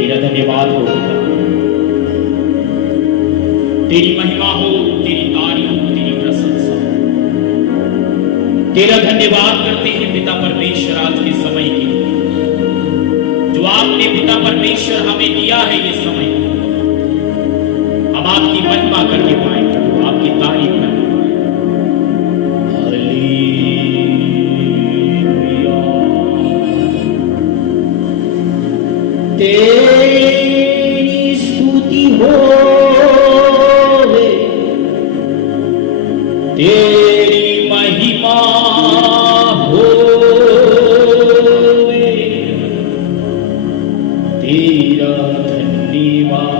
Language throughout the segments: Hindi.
तेरा धन्यवाद हो, तेरी महिमा हो, तेरी तारीफ हो, तेरी प्रशंसा हो। तेरा धन्यवाद करते हैं पिता परमेश्वर आज के समय के लिए, जो आपने पिता परमेश्वर हमें दिया है ये समय। हम आपकी महिमा करके पाए, आपकी तारीफ करके पाए। तेरी स्तुति होवे, तेरी महिमा होवे, तेरा धन्यवाद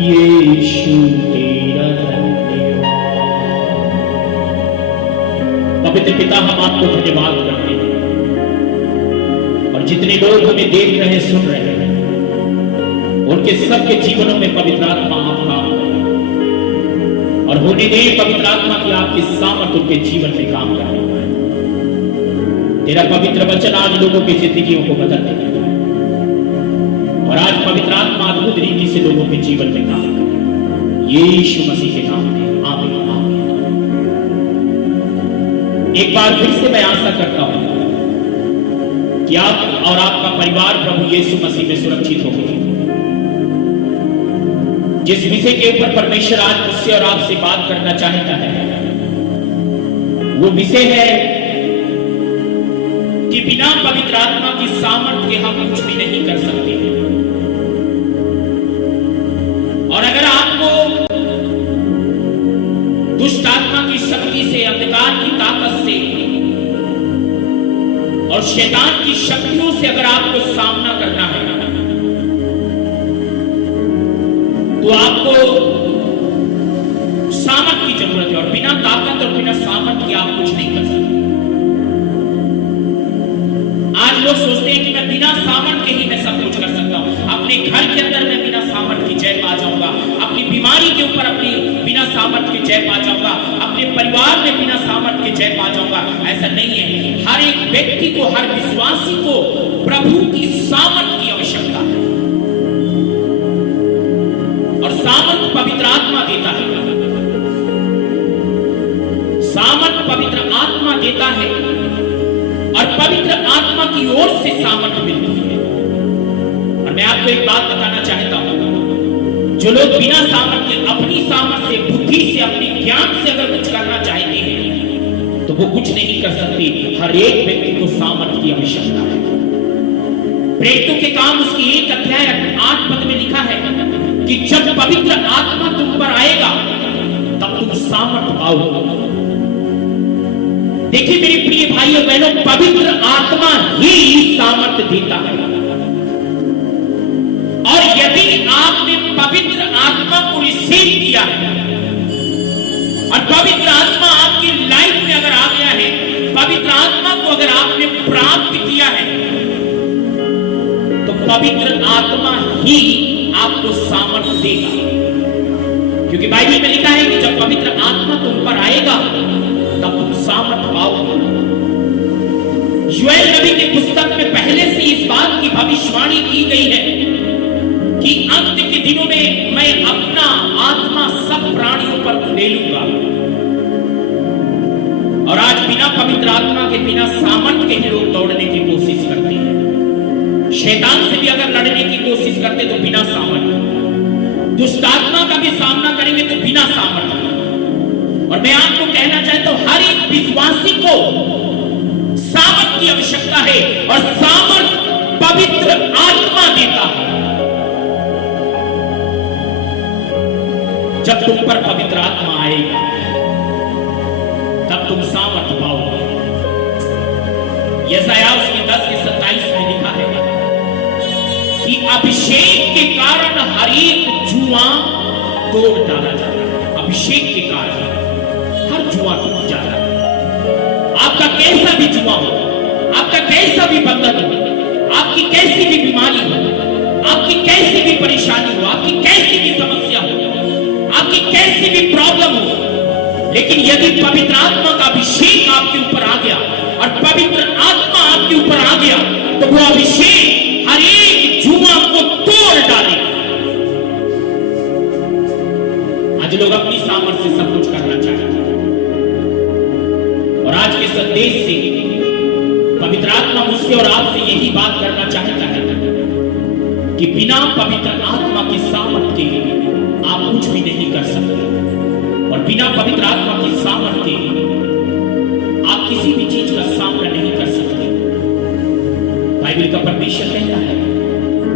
यीशु, तेरा धन्यवाद। पवित्र पिता, हम आपको धन्यवाद करते हैं, जितने लोग हमें देख रहे हैं, सुन रहे हैं, उनके सबके जीवनों में पवित्र आत्मा आप काम करें और होने दें पवित्र आत्मा की आपकी सामर्थ उनके जीवन में काम करने पाए। तेरा पवित्र वचन आज लोगों की जिंदगियों को बदलने लगा और आज पवित्र आत्मा अद्भुत रीति से लोगों के जीवन में काम करे। यीशु मसीह के नाम में आमीन, आमीन। एक बार फिर से मैं आशा करता हूं कि आप और आपका परिवार प्रभु यीशु मसीह में सुरक्षित हो गए। जिस विषय के ऊपर परमेश्वर आज मुझसे और आपसे बात करना चाहता है, वो विषय है कि बिना पवित्र आत्मा की सामर्थ के हम कुछ भी नहीं कर सकते हैं। और अगर आपको दुष्ट आत्मा की शक्ति से, अंधकार की ताकत से और शैतान की शक्तियों से अगर आपको सामना करना है, तो आपको सामर्थ की जरूरत है। और बिना ताकत और बिना सामर्थ के आप कुछ नहीं कर सकते। आज लोग सोचते हैं कि मैं बिना सामर्थ के ही मैं सब कुछ कर सकता हूं। अपने घर के अंदर मैं बिना सामर्थ की जय पा जाऊंगा, अपनी बीमारी के ऊपर अपनी बिना सामर्थ के जय पा जाऊंगा, अपने परिवार में बिना सामर्थ के जय पा जाऊंगा। ऐसा नहीं है। हर एक व्यक्ति को, हर विश्वासी को प्रभु की सामर्थ की आवश्यकता है और सामर्थ पवित्र आत्मा देता है। सामर्थ पवित्र आत्मा देता है और पवित्र आत्मा की ओर से सामर्थ मिलती है। और मैं आपको एक बात बताना चाहता हूं, जो लोग बिना सामर्थ के, अपनी सामर्थ से, बुद्धि से, अपने ज्ञान से अगर कुछ करना चाहते हैं तो वो कुछ नहीं कर सकती। हर एक व्यक्ति को सामर्थ की आवश्यकता है। प्रेरितों के काम उसकी 1 अध्याय 8 पद में लिखा है कि जब पवित्र आत्मा तुम पर आएगा तब तुम सामर्थ पाओगे। देखिए मेरे प्रिय भाइयों बहनों, पवित्र आत्मा ही सामर्थ देता है। और यदि आपने पवित्र आत्मा को रिसीव किया है और पवित्र आत्मा आपकी लाइफ में अगर आ गया है, पवित्र आत्मा को अगर आपने प्राप्त किया है, तो पवित्र आत्मा ही आपको सामर्थ देगा। क्योंकि बाइबल में लिखा है कि जब पवित्र आत्मा तुम पर आएगा तब तुम सामर्थ पाओगे। योएल नबी की पुस्तक में पहले से इस बात की भविष्यवाणी की गई है कि अंत के दिनों में मैं अपना आत्मा सब प्राणियों पर ले लूंगा। और आज बिना पवित्र आत्मा के, बिना सामर्थ के ही लोग दौड़ने की कोशिश करते हैं। शैतान से भी अगर लड़ने की कोशिश करते तो बिना सामर्थ, दुष्ट आत्मा का भी सामना करेंगे तो बिना सामर्थ। और मैं आपको कहना चाहता हूं, हर एक विश्वासी को सामर्थ की आवश्यकता है और सामर्थ पवित्र आत्मा देता है। जब तुम पर पवित्र आत्मा आएगा तब तुम सामर्थ पाओगे। यशायाह उसकी 10:27 में लिखा है कि अभिषेक के कारण हर एक जुआ तोड़ डाला जाता है। अभिषेक के कारण हर जुआ टूट जाता है। आपका कैसा भी जुआ हो, आपका कैसा भी बंधन हो, आपकी कैसी भी बीमारी हो, आपकी कैसी भी परेशानी हो, आपकी कैसी भी समस्या हो, आपकी कैसी भी प्रॉब्लम हो, लेकिन यदि पवित्र आत्मा का अभिषेक आपके ऊपर आ गया और पवित्र आत्मा आपके ऊपर आ गया, तो वो अभिषेक हर एक जुआ को तोड़ डालेगा। आज लोग अपनी सामर्थ्य से सब कुछ करना चाहते हैं, और आज के संदेश से पवित्र आत्मा मुझसे और आपसे यही बात करना चाहता है कि बिना पवित्र आत्मा की सामर्थ्य के आप कुछ भी नहीं कर सकते, और बिना पवित्र आत्मा की सामर्थ्य के आप किसी भी चीज का सामना नहीं कर सकते। बाइबल का परमेश्वर कहता है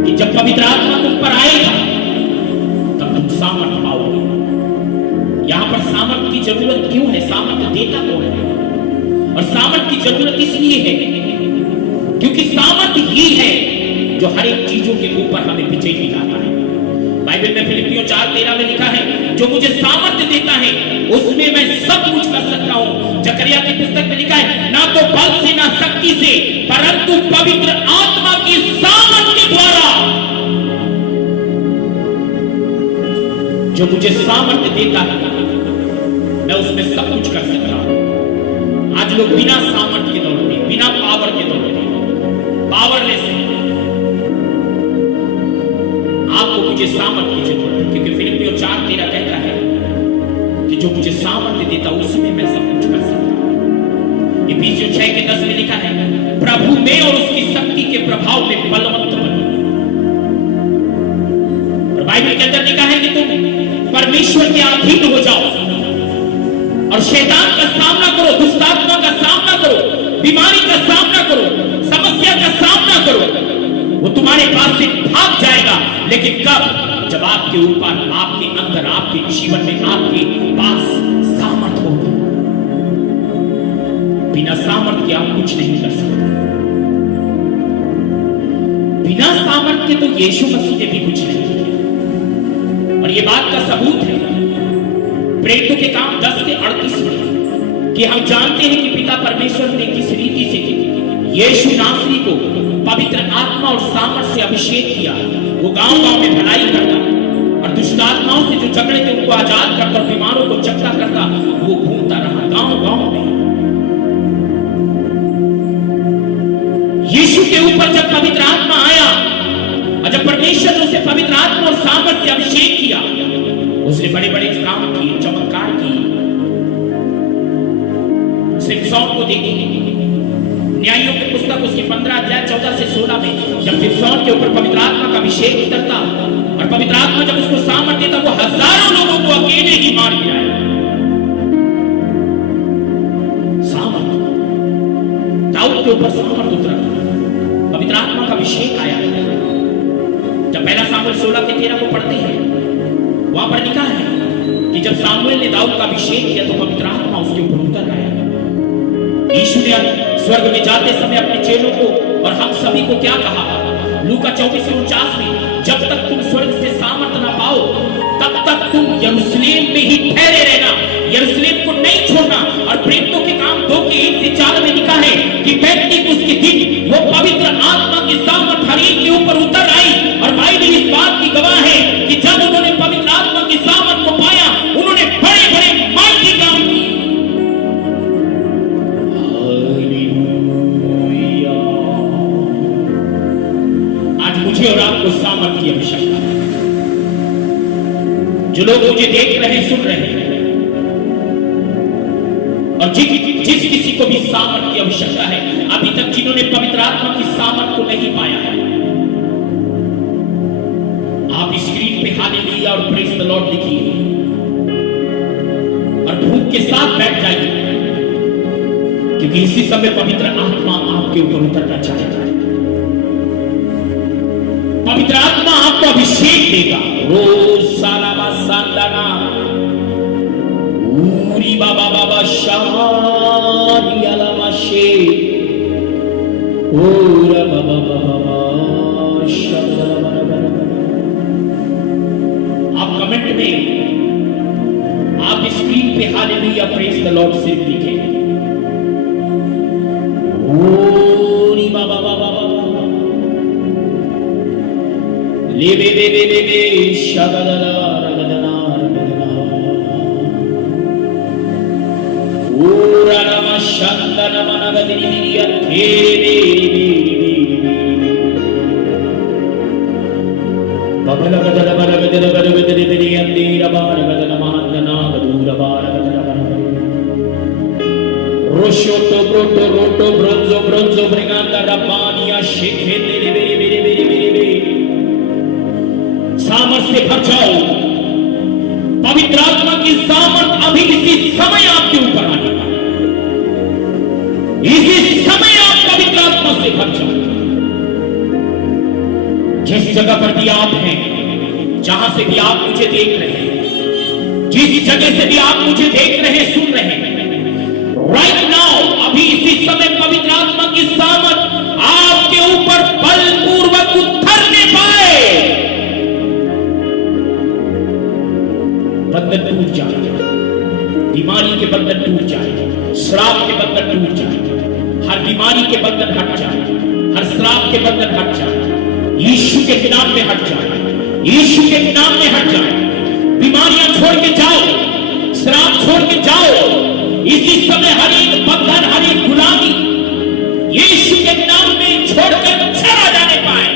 कि जब पवित्र आत्मा तुम पर आएगा तब तुम सामर्थ पाओगे। यहां पर सामर्थ की जरूरत क्यों है? सामर्थ देता कौन है? और सामर्थ की जरूरत इसलिए है क्योंकि सामर्थ ही है जो हर एक चीजों के ऊपर हमें विजय दिलाता है। बाइबल में फिलिप्पियों 4:13 में लिखा है, जो मुझे सामर्थ्य देता है उसमें मैं सब कुछ कर सकता हूं। जकरिया की पुस्तक में लिखा है, ना तो बल से ना शक्ति से, परंतु पवित्र आत्मा की सामर्थ्य द्वारा। जो मुझे सामर्थ्य देता है मैं उसमें सब कुछ कर सकता हूं। आज लोग बिना सामर्थ्य के दौड़ते, बिना पावर के दौड़ते, पावरलेस है। आपको मुझे सामर्थ्य की जरूरत है, क्योंकि फिलिप्पियों 4:13 कहता है कि जो मुझे सामर्थ्य देता उसमें मैं सब कुछ कर सकता हूं। इफिसियों 6:10 में लिखा है, प्रभु में और उसकी शक्ति के प्रभाव में बलवंत बनो। और बाइबल के अंदर लिखा है कि तुम परमेश्वर के अधीन हो जाओ और शैतान का सामना करो, दुष्टात्मा का सामना करो, बीमारी का सामना करो, समस्या का सामना करो। वो तुम्हारे पास से भाग जाएगा, लेकिन कब? जब आपके ऊपर, आपके अंदर, आपके जीवन में आपके पास सामर्थ्य होगी। बिना सामर्थ्य के आप कुछ नहीं कर सकते। बिना सामर्थ्य के तो यीशु मसीह ने भी कुछ नहीं किया, और ये बात का सबूत है प्रेरितों के काम 10:38 में कि हम जानते हैं कि पिता परमेश्वर ने किस रीति से यीशु नासरी को पवित्र आत्मा और सामर्थ्य से अभिषेक किया। वो गांव-गांव में भलाई करता और दुष्ट आत्माओं से जो झगड़े थे उनको आजाद करता और बीमारों को चंगा करता। वो घूमता रहा गांव-गांव में। यीशु के ऊपर जब पवित्र आत्मा आया और जब परमेश्वर ने उसे पवित्र आत्मा और सामर्थ्य से अभिषेक किया, उसने बड़े-बड़े काम किए, चमत्कार किए। सिमसोन को देखिए, न्यायों की पुस्तक उसके 15 अध्याय 14 से 16 में जब सिमसोन के ऊपर पवित्र आत्मा का अभिषेक उतरता और पवित्र आत्मा जब उसको सामर्थ्य देता, वो हजारों लोगों को अकेले ही मार गिराया। सामर्थ्य, दाऊद के ऊपर सामर्थ्य उतरा, पवित्र आत्मा का अभिषेक आया। जब पहला सामुएल 16:13 को पढ़ते हैं, वहां पर लिखा है कि जब सामुएल ने दाऊद का अभिषेक किया तो पवित्र आत्मा उसके ऊपर उतर आया। यीशु ने स्वर्ग में जाते समय अपने चेलों को और हम सभी को क्या कहा? लूका 24:49 में, जब तक तुम स्वर्ग से सामर्थ्य ना पाओ तब तक तुम यरूशलेम में ही ठहरे रहना, यरूशलेम को नहीं छोड़ना। और प्रेरितों के काम 2:1-4 में लिखा है कि व्यक्ति उसके दिन वो पवित्र आत्मा की सामर्थ हरीन के ऊपर उतर आई। और बाइबल इस बात की गवाह है कि जब उन्होंने पवित्र आत्मा की सामर्थ को पाया, उन्होंने बड़े-बड़े माइटी काम किए। मुझे और आपको सामर्थ्य की आवश्यकता है। जो लोग मुझे देख रहे हैं, सुन रहे हैं, और जिस किसी को भी सामर्थ्य की आवश्यकता है, अभी तक जिन्होंने पवित्र आत्मा की सामर्थ्य को नहीं पाया है, आप स्क्रीन पे हालेलुया और प्रेज द लॉर्ड लिखिए और भूख के साथ बैठ जाइए, क्योंकि इसी समय पवित्र आत्मा आपके ऊपर उतरना चाहेगा। पवित्र आत्मा आपको अभिषेक देगा। रोज सालाबा सांदाना ऊरी बाबा बाबा शारी अलामाशे ओरा बाबा बाबा शारा। आप कमेंट में, आप स्क्रीन पे हालेलुया प्रेज द लॉर्ड सिर्फ लिखें। शगदना रगदना रगदना ऊरणम शंदनम नगदिरियन्ते बबलगदल बलगदल बलगदल दिरियन्ते रबारगदल महान्दना गदूरबारगदल रोशोटो ब्रोटो रोटो ब्रोंजो ब्रोंजो ब्रिगांदा रबानिया शेखे तेरे बेरे बेरे बेरे बेरे बेरे सामर्थ से भर जाओ। पवित्र आत्मा की सामर्थ अभी इसी समय आपके ऊपर आने वाली है। इसी समय आप पवित्र आत्मा से भर जाओ। जिस जगह पर भी आप हैं, जहां से भी आप मुझे देख रहे हैं, जिस जगह से भी आप मुझे देख रहे हैं, सुन रहे हैं, राइट नाउ अभी इसी समय पवित्र आत्मा की सामर्थ आपके ऊपर बलपूर्वक उतरने पाए। बंधन टूट जाए, बीमारी के बंधन टूट जाए, श्राप के बंधन टूट जाए, हर बीमारी के बंधन हट जाए, हर श्राप के बंधन हट जाए, यीशु के नाम में हट जाए, यीशु के नाम में हट जाए। बीमारियां छोड़ के जाओ, श्राप छोड़ के जाओ। इसी समय हर एक बंधन, हर एक गुलामी यीशु के नाम में छोड़कर चला जाने पाए।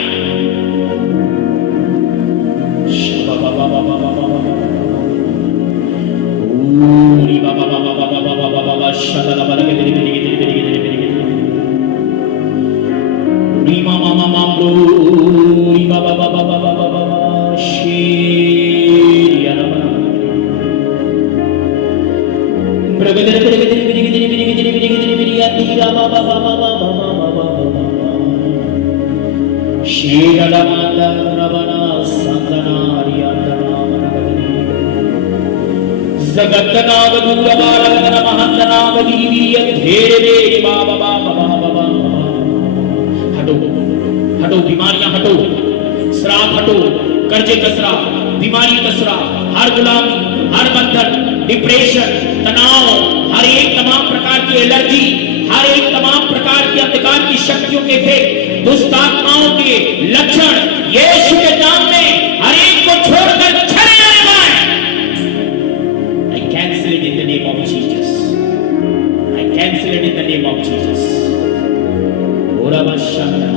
हटो हटो, बीमारियां हटो, श्राप हटो, कर्जे का श्राप, बीमारी का श्राप, हर गुलामी, हर बंधन, डिप्रेशन, तनाव, हर एक तमाम प्रकार की एलर्जी, हर एक तमाम प्रकार की अंधकार की शक्तियों के फेंक, दुष्ट आत्माओं के लक्षण यीशु के नाम में हर एक को छोड़कर चले जाने पाए। I cancel it in the name of Jesus. I cancel it in the name of Jesus. Ora bashanda,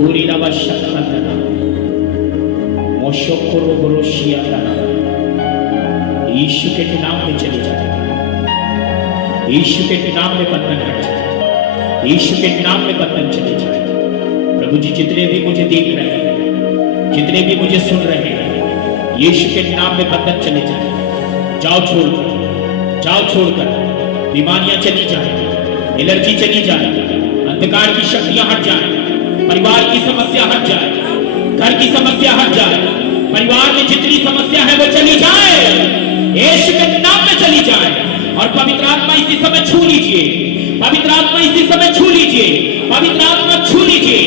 uri la bashanda, moshokoro boroshianda. यीशु के नाम में चले जाएंगे, यीशु के नाम में बंधन हट जाए, यीशु के नाम में बंधन चले जाए। प्रभु जी, जितने भी मुझे देख रहे हैं, जितने भी मुझे सुन रहे हैं, यीशु के नाम में बंधन चले जाए। जाओ छोड़कर, जाओ छोड़कर, बीमारियां चली जाए, एलर्जी चली जाए, अंधकार की शक्तियां हट जाए, परिवार की समस्या हट जाए, घर की समस्या हट जाए, परिवार में जितनी समस्या है वो चली जाए, यीशु के नाम में चली जाए। और पवित्र आत्मा इसी समय छू लीजिए, पवित्र आत्मा इसी समय छू लीजिए, पवित्र आत्मा छू लीजिए।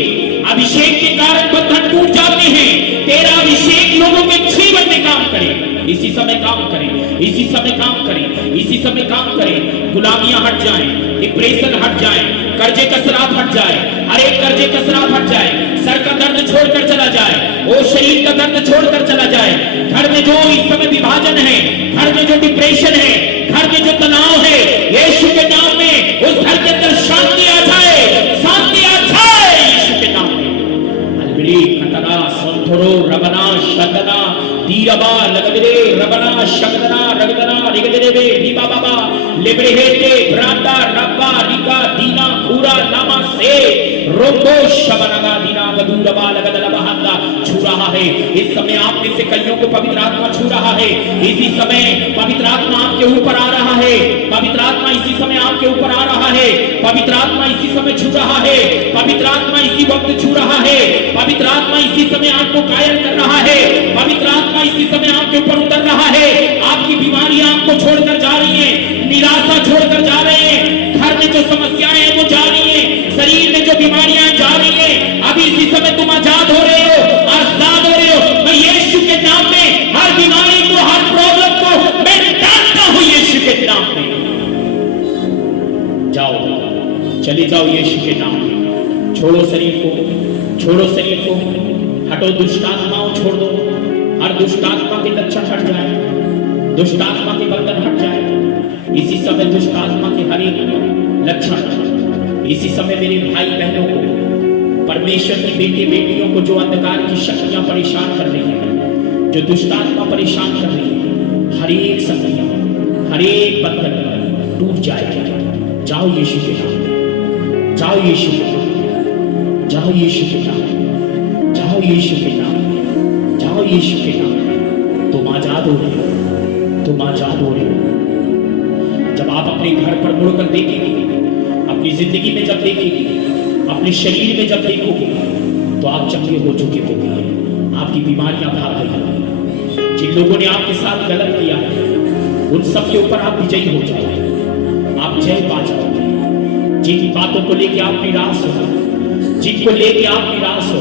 अभिषेक के कारण बंधन टूट जाते हैं। तेरा अभिषेक लोगों के जीवन में काम करे, इसी समय काम करे, इसी समय काम करे, इसी समय काम करे। गुलामियां हट जाएं, डिप्रेशन हट जाए, कर्जे का श्राप हट जाए, हर एक कर्जे का श्राप हट जाए, सर का दर्द छोड़कर चला जाए, वो शरीर का दर्द छोड़कर चला जाए। घर में जो इस समय विभाजन है, घर में जो डिप्रेशन है, घर में जो तनाव है, यीशु के नाम में उस घर के अंदर शांति आ जाए, शांति आ जाए यीशु के नाम में। अलबरी खतरा संथरो रबना शदना दीरबा लगदरे रबना शगदना रगदना रिगदरे रीबा बाबा लेब्रेहेटे ब्रांडा रब्बा रिका दीना पूरा नामा से रोको शबनगा दीना गदूरबा लगदला बहादा छू रहा है। इस समय आप में से कईयों को पवित्र आत्मा छू रहा है। इसी समय पवित्र आत्मा आपके ऊपर आ रहा है, पवित्र आत्मा इसी समय आपके ऊपर आ रहा है, पवित्र आत्मा इसी समय छू रहा है, पवित्र आत्मा इसी वक्त छू रहा है, पवित्र आत्मा इसी समय आपको कायल कर रहा है, पवित्र आत्मा इसी समय आपके ऊपर उतर रहा है। आपकी बीमारियां आपको छोड़कर जा रही हैं, निराशा छोड़कर जा रहे हैं, घर में जो समस्याएं हैं वो जा रही हैं, शरीर में जो बीमारियां जा रही हैं, अभी इसी समय तुम आजाद हो रहे हो, आजाद हो रहे हो। मैं यीशु के नाम में हर बीमारी को, हर प्रॉब्लम को मैं डांटता हूं यीशु के नाम में। जाओ, चले जाओ यीशु के नाम में। छोड़ो शरीर को, छोड़ो शरीर को, हटो दुष्ट आत्माओं छोड़ दो, हर दुष्ट आत्मा के लक्षण हट जाए, दुष्ट आत्मा के बंधन हट जाए। इसी समय दुष्ट आत्मा के हर एक लक्षण, इसी समय मेरे भाई बहनों को, परमेश्वर की बेटे बेटियों को जो अंधकार की शक्तियां परेशान कर रही है, जो दुष्ट आत्मा परेशान कर रही है, हर एक शक्तियां, हर एक बंधन टूट जाएगा। जाओ यीशु के नाम में, जाओ यीशु के नाम में, जाओ यीशु के नाम में, जाओ यीशु के नाम में, जाओ यीशु के नाम में। तुम आजाद हो रहे हो, तुम आजाद हो रहे हो। जब आप अपने घर पर मुड़कर देखेंगे, अपनी जिंदगी में जब देखेंगे, अपने शरीर में जब देखोगे, तो आप चंगे हो चुके होंगे, आपकी बीमारियां भाग गई होंगी। जिन लोगों ने आपके साथ गलत किया है, उन सब के ऊपर आप विजयी हो जाओगे, आप जय पा जाओगे। जिन बातों को लेके आप निराश हो, जिनको लेके आप निराश हो,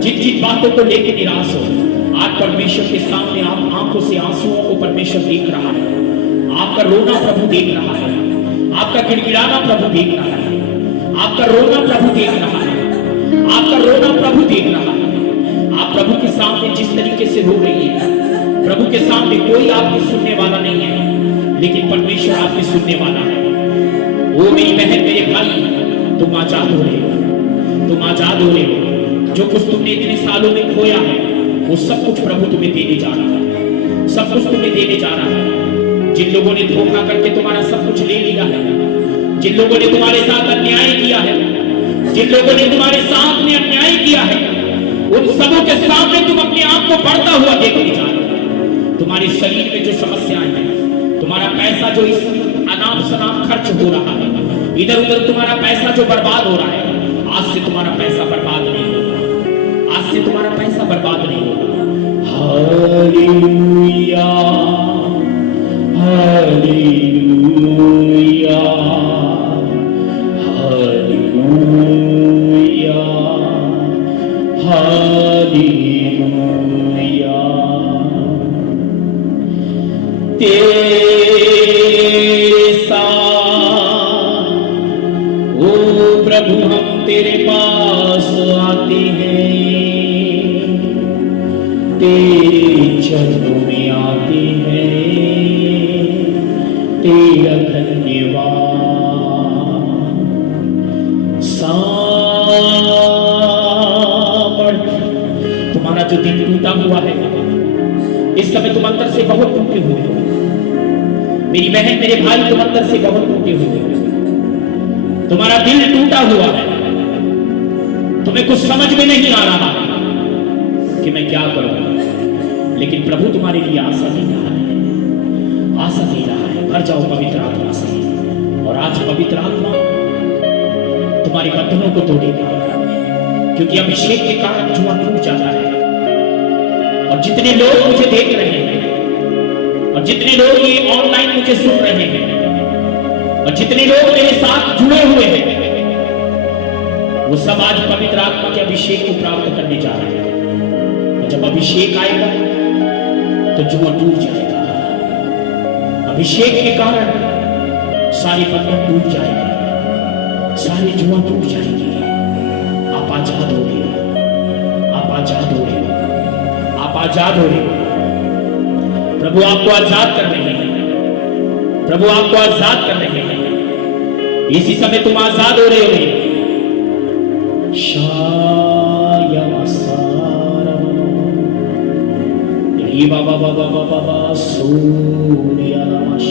जिन जिन बातों को लेके निराश हो, आज परमेश्वर के सामने आप आंखों से आंसुओं को परमेश्वर देख रहा है। आपका रोना प्रभु देख रहा है, आपका गिड़गिड़ाना प्रभु देख रहा है, आपका रोना प्रभु देख रहा है, आपका रोना प्रभु देख रहा है। आप प्रभु के सामने जिस तरीके से रो रही है, प्रभु के सामने कोई आपकी सुनने वाला नहीं है, लेकिन परमेश्वर आपकी सुनने वाला है। वो मेरी बहन, मेरे भाई, तुम आजाद हो रहे हो, तुम आजाद हो रहे हो। जो कुछ तुमने इतने सालों में खोया है, वो सब कुछ प्रभु तुम्हें देने जा रहा है, सब कुछ तुम्हें देने जा रहा है। जिन लोगों ने धोखा करके तुम्हारा सब कुछ ले लिया है, जिन लोगों ने तुम्हारे साथ अन्याय किया है, जिन लोगों ने तुम्हारे साथ में अन्याय किया है, उन सबों के सामने तुम अपने आप को बढ़ता हुआ देखने जा रहे हो। तुम्हारे शरीर में जो समस्याएं हैं, तुम्हारा पैसा जो इस अनाप शनाप खर्च हो रहा है, इधर उधर तुम्हारा पैसा जो बर्बाद हो रहा है, आज से तुम्हारा पैसा बर्बाद नहीं होगा, आज से तुम्हारा पैसा बर्बाद नहीं होगा। Hallelujah, hallelujah, hallelujah, hallelujah. तेरे साथ ओ प्रभु हम तेरे पास आते हैं, तेरे चरणों में आते हैं, तेरा धन्यवाद। सामर्थ, तुम्हारा जो दिल टूटा हुआ है, इस समय तुम अंदर से बहुत टूटे हुए हो। मेरी बहन, मेरे भाई, तुम अंदर से बहुत टूटे हुए हो, तुम्हारा दिल टूटा हुआ है, तुम्हें कुछ समझ में नहीं आ रहा कि मैं क्या करूं, लेकिन प्रभु तुम्हारे लिए आशा दे रहा है, आशा दे रहा है। भर जाओ पवित्र आत्मा से, और आज पवित्र आत्मा तुम्हारे बंधनों को तोड़ेगा, क्योंकि अभिषेक के कारण जुआ टूट जाता है। और जितने लोग मुझे देख रहे हैं, और जितने लोग ये ऑनलाइन मुझे सुन रहे हैं, और जितने लोग मेरे साथ जुड़े हुए हैं, वो सब आज पवित्र आत्मा के अभिषेक को प्राप्त करने जा रहे हैं। और जब अभिषेक आएगा तो जुआ टूट जाएगा। अभिषेक के कारण सारे बंधन टूट जाएंगे, सारे जुआ टूट जाएंगे। आप आजाद हो रहे हो, आप आजाद हो रहे हो, आप आजाद हो रहे हो। प्रभु आपको आजाद कर रहे हैं, प्रभु आपको आजाद कर रहे हैं। इसी समय तुम आजाद हो रहे हो। बाबा बाबा बाबा सूर्य नमः